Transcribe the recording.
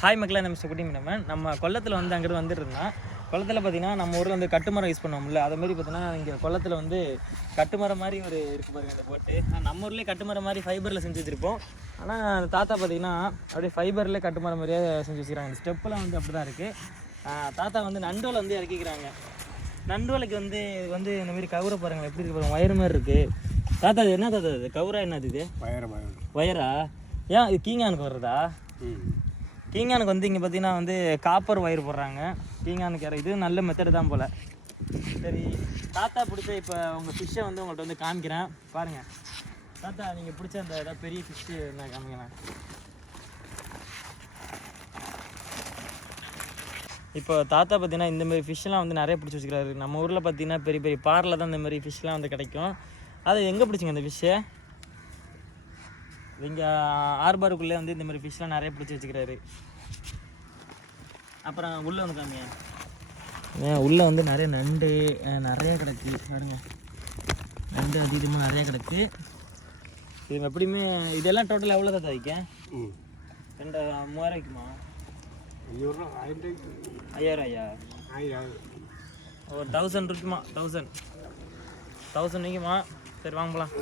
Hi மக்களே, நம்ம குட்டி மீனவன். நம்ம கொல்லத்தில் வந்து அங்கிட்டு வந்துட்டு இருந்தோம். கொல்லத்தில் பார்த்தீங்கன்னா நம்ம ஊரில் வந்து கட்டுமரம் யூஸ் பண்ணுவோம்ல, அது மாதிரி பார்த்தீங்கன்னா இங்கே கொல்லத்தில் வந்து கட்டுமரம் மாதிரி ஒரு இருக்குது பாருங்க அந்த போட்டு. நம்ம ஊர்லேயே கட்டுமரம் மாதிரி ஃபைபரில் செஞ்சு வச்சுருப்போம். ஆனால் அந்த தாத்தா பார்த்தீங்கன்னா அப்படியே ஃபைபரில் கட்டுமரம் மாதிரியே செஞ்சு வச்சுக்கிறாங்க. இந்த ஸ்டெப்பெல்லாம் வந்து அப்படி தான் இருக்குது. தாத்தா வந்து நண்டோலை வந்து இறக்கிக்கிறாங்க. நண்டோலைக்கு வந்து இது வந்து இந்த மாதிரி கவுரை பாருங்கள் எப்படி இருக்கு பாருங்க, வயிறு மாதிரி இருக்குது. தாத்தா இது என்ன தாத்தா, இது கவுரா என்னது? இது வயரா? ஏன் இது கீங்கானுக்கு வர்றதா? கீங்கானுக்கு வந்து இங்கே பார்த்தீங்கன்னா வந்து காப்பர் வயர் போடுறாங்க. கீங்கானுக்கு இது நல்ல மெத்தடு தான் போல். சரி தாத்தா பிடிச்ச இப்போ உங்கள் ஃபிஷ்ஷை வந்து உங்கள்கிட்ட வந்து காமிக்கிறேன் பாருங்கள். தாத்தா நீங்கள் பிடிச்ச அந்த ஏதாவது பெரிய ஃபிஷ்ஷு நான் காமிக்கிறேன். இப்போ தாத்தா பார்த்தீங்கன்னா இந்தமாரி ஃபிஷ்ஷெலாம் வந்து நிறைய பிடிச்சி வச்சுக்கிறாரு. நம்ம ஊரில் பார்த்தீங்கன்னா பெரிய பெரிய பாரில் தான் இந்தமாரி ஃபிஷ்லாம் வந்து கிடைக்கும். அது எங்கே பிடிச்சிங்க அந்த ஃபிஷ்ஷை? இங்கே ஆர்பாருக்குள்ளே வந்து இந்த மாதிரி ஃபிஷ்லாம் நிறைய பிடிச்சி வச்சுக்கிறாரு. அப்புறம் உள்ளே வந்து காமிங்க. உள்ளே வந்து நிறைய நண்டு நிறைய கிடக்கு பாருங்க. நண்டு அதிகமாக நிறைய கிடக்கு. இது எப்படியுமே இதெல்லாம் டோட்டல் எவ்வளோ தான் வைக்க? 2000-3000 வைக்குமா? 5000 ஐயா? ஒரு 1000 இருக்குமா? 1000 வைக்குமா? சரி வாங்கலாம்.